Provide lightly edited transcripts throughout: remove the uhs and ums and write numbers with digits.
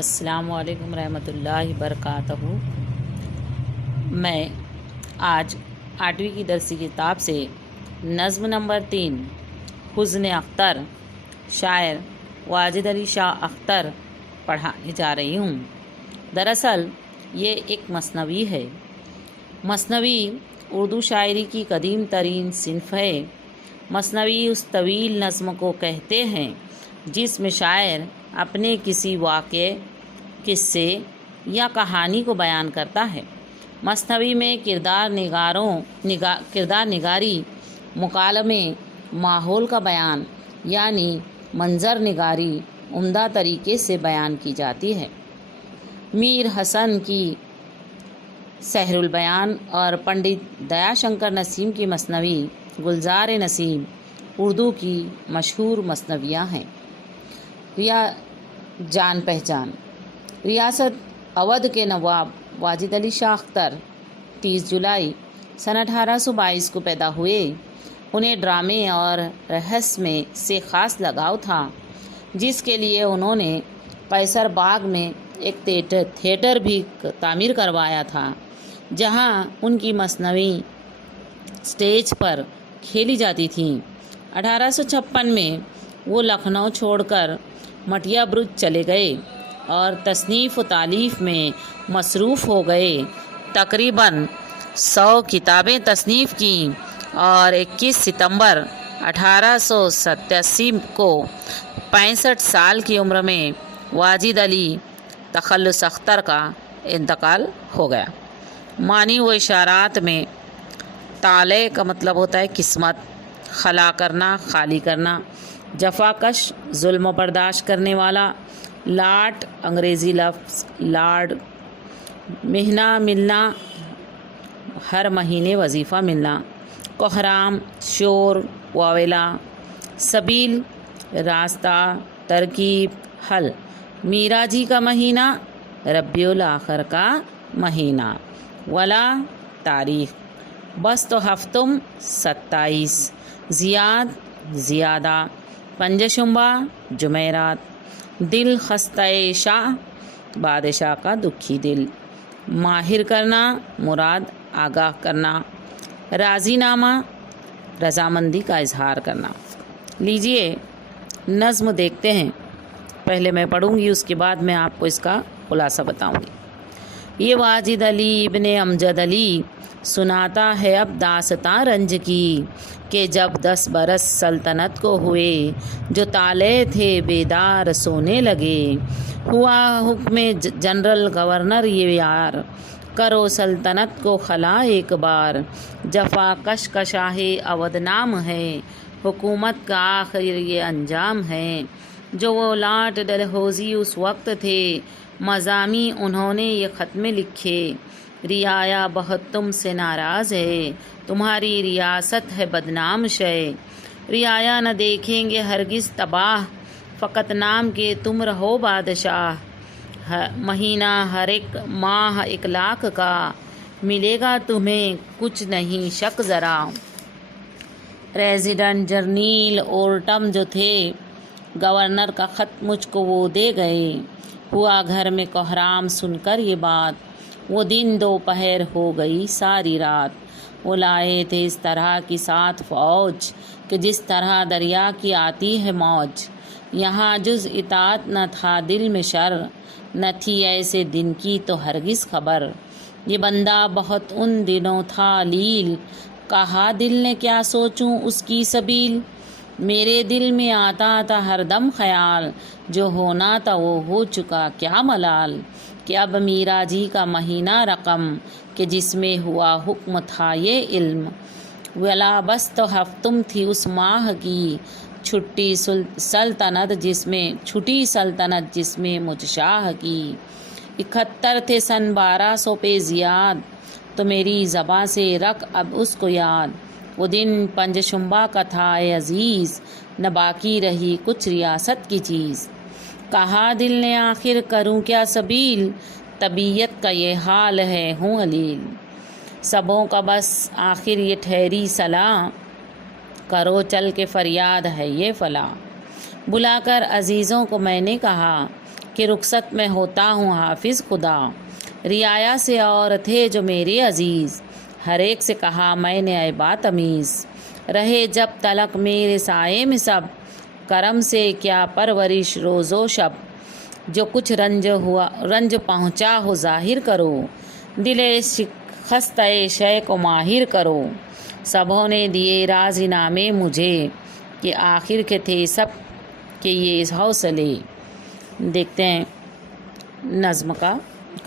السلام علیکم رحمۃ اللہ وبرکاتہ۔ میں آج 8ویں کی درسی کتاب سے نظم نمبر 3 حزن اختر شاعر واجد علی شاہ اختر پڑھانے جا رہی ہوں۔ دراصل یہ ایک مثنوی ہے۔ مثنوی اردو شاعری کی قدیم ترین صنف ہے۔ مثنوی اس طویل نظم کو کہتے ہیں جس میں شاعر اپنے کسی واقعے، قصے یا کہانی کو بیان کرتا ہے۔ مثنوی میں کردار نگاری، مکالمے، ماحول کا بیان یعنی منظر نگاری عمدہ طریقے سے بیان کی جاتی ہے۔ میر حسن کی سحر البیان اور پنڈت دیا شنکر نسیم کی مثنوی گلزار نسیم اردو کی مشہور مثنویاں ہیں۔ جان پہچان۔ ریاست اودھ کے نواب واجد علی شاہ اختر 30 جولائی سن 1822 کو پیدا ہوئے۔ انہیں ڈرامے اور رہسم سے خاص لگاؤ تھا، جس کے لیے انہوں نے قیصر باغ میں ایک تھیٹر بھی تعمیر کروایا تھا، جہاں ان کی مثنوی سٹیج پر کھیلی جاتی تھیں۔ 1856 میں وہ لکھنؤ چھوڑ کر مٹیا برج چلے گئے اور تصنیف و تالیف میں مصروف ہو گئے۔ تقریباً 100 کتابیں تصنیف کیں اور 21 ستمبر 1887 کو 65 سال کی عمر میں واجد علی تخلص اختر کا انتقال ہو گیا۔ معنی و اشارات میں طالع کا مطلب ہوتا ہے قسمت، خلا کرنا، خالی کرنا، جفاکش، ظلم و برداشت کرنے والا، لاٹ انگریزی لفظ لاڈ، مہینہ ملنا، ہر مہینے وظیفہ ملنا، کوہرام شور واویلا، سبیل راستہ، ترکیب حل، میرا جی کا مہینہ، ربیع الاخر کا مہینہ، ولا تاریخ، بست و ہفتم 27، زیاد زیادہ، پنج شنبہ جمعرات، دل خستہ شاہ بادشاہ کا دکھی دل، ماہر کرنا مراد آگاہ کرنا، راضی نامہ رضامندی کا اظہار کرنا۔ لیجئے نظم دیکھتے ہیں۔ پہلے میں پڑھوں گی، اس کے بعد میں آپ کو اس کا خلاصہ بتاؤں گی۔ یہ واجد علی ابن امجد علی سناتا ہے اب داستاں رنج کی، کہ جب 10 برس سلطنت کو ہوئے، جو طالع تھے بیدار سونے لگے، ہوا حکم جنرل گورنر یہ یار، کرو سلطنت کو خلا ایک بار، جفا کش کا شاہ اودھ نام ہے، حکومت کا آخر یہ انجام ہے۔ جو وہ لاٹ ڈلہوزی اس وقت تھے، مضامیں انہوں نے یہ خط میں لکھے، رعایا بہت تم سے ناراض ہے، تمہاری ریاست ہے بدنام شے، رعایا نہ دیکھیں گے ہرگز تباہ، فقط نام کے تم رہو بادشاہ، مہینہ ہر ایک ماہ 1 لاکھ کا، ملے گا تمہیں کچھ نہیں شک ذرا۔ ریزیڈنٹ جرنیل اورٹم جو تھے، گورنر کا خط مجھ کو وہ دے گئے، ہوا گھر میں کوہرام سن کر یہ بات، وہ دن دوپہر ہو گئی ساری رات، وہ لائے تھے اس طرح کی 7 فوج، کہ جس طرح دریا کی آتی ہے موج، یہاں جز اطاعت نہ تھا دل میں شر، نہ تھی ایسے دن کی تو ہرگز خبر، یہ بندہ بہت ان دنوں تھا علیل، کہا دل نے کیا سوچوں اس کی سبیل، میرے دل میں آتا تھا ہر دم خیال، جو ہونا تھا وہ ہو چکا کیا ملال، کہ اب میرا جی کا مہینہ رقم، کہ جس میں ہوا حکم تھا یہ علم، ولا بست و ہفتم تھی اس ماہ کی، چھٹی سلطنت جس میں مجھ شاہ کی، 71 تھے سن 1200 پہ زیاد، تو میری زباں سے رکھ اب اس کو یاد، وہ دن پنج شنبہ کا تھا اے عزیز، نہ باقی رہی کچھ ریاست کی چیز، کہا دل نے آخر کروں کیا سبیل، طبیعت کا یہ حال ہے ہوں علیل، سبوں کا بس آخر یہ ٹھہری صلاح، کرو چل کے فریاد ہے یہ فلاح، بلا کر عزیزوں کو میں نے کہا کہ رخصت میں ہوتا ہوں حافظ خدا، رعایا سے اور تھے جو میرے عزیز، ہر ایک سے کہا میں نے اے بات امیز، رہے جب تلک میرے سائے میں سب، کرم سے کیا پرورش روز و شب، جو کچھ رنج پہنچا ہو ظاہر کرو، دل شکستہ شے کو ماہر کرو، سبوں نے دیے راز انعامے مجھے، کہ آخر کے تھے سب کے یہ حوصلے۔ دیکھتے ہیں نظم کا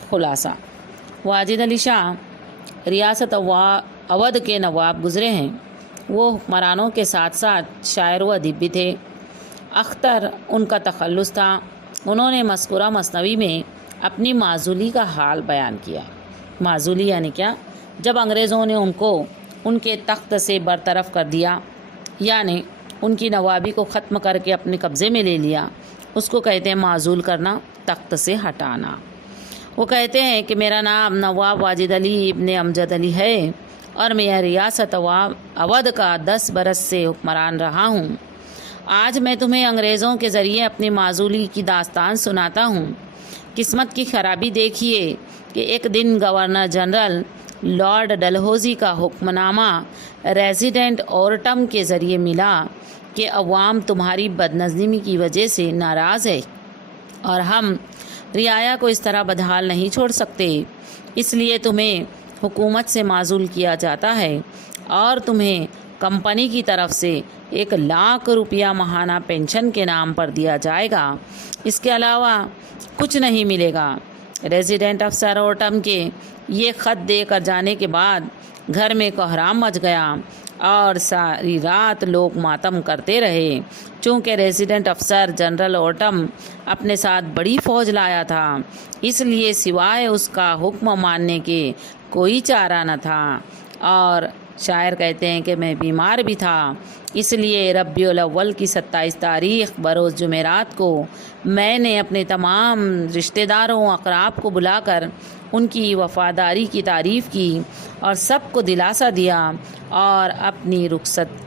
خلاصہ۔ واجد علی شاہ ریاست اودھ کے نواب گزرے ہیں۔ وہ حکمرانوں کے ساتھ ساتھ شاعر و ادیب بھی تھے۔ اختر ان کا تخلص تھا۔ انہوں نے مذکورہ مثنوی میں اپنی معزولی کا حال بیان کیا۔ معزولی یعنی کیا؟ جب انگریزوں نے ان کو ان کے تخت سے برطرف کر دیا، یعنی ان کی نوابی کو ختم کر کے اپنے قبضے میں لے لیا، اس کو کہتے ہیں معزول کرنا، تخت سے ہٹانا۔ وہ کہتے ہیں کہ میرا نام نواب واجد علی ابن امجد علی ہے اور میں ریاست اودھ کا 10 برس سے حکمران رہا ہوں۔ آج میں تمہیں انگریزوں کے ذریعے اپنی معزولی کی داستان سناتا ہوں۔ قسمت کی خرابی دیکھیے کہ ایک دن گورنر جنرل لارڈ ڈلہوزی کا حکم نامہ ریزیڈنٹ اورٹم کے ذریعے ملا کہ عوام تمہاری بدنظمی کی وجہ سے ناراض ہے اور ہم رعایا کو اس طرح بدحال نہیں چھوڑ سکتے، اس لیے تمہیں حکومت سے معزول کیا جاتا ہے اور تمہیں کمپنی کی طرف سے 1,00,000 روپیہ ماہانہ پینشن کے نام پر دیا جائے گا، اس کے علاوہ کچھ نہیں ملے گا۔ ریزیڈنٹ افسر اوٹم کے یہ خط دے کر جانے کے بعد گھر میں کوہرام مچ گیا اور ساری رات لوگ ماتم کرتے رہے۔ چونکہ ریزیڈنٹ افسر جنرل اوٹم اپنے ساتھ بڑی فوج لایا تھا، اس لیے سوائے اس کا حکم ماننے کے کوئی چارہ نہ تھا، اور شاعر کہتے ہیں کہ میں بیمار بھی تھا، اس لیے ربیع الاول کی 27 تاریخ بروز جمعرات کو میں نے اپنے تمام رشتہ داروں اقراب کو بلا کر ان کی وفاداری کی تعریف کی اور سب کو دلاسا دیا اور اپنی رخصت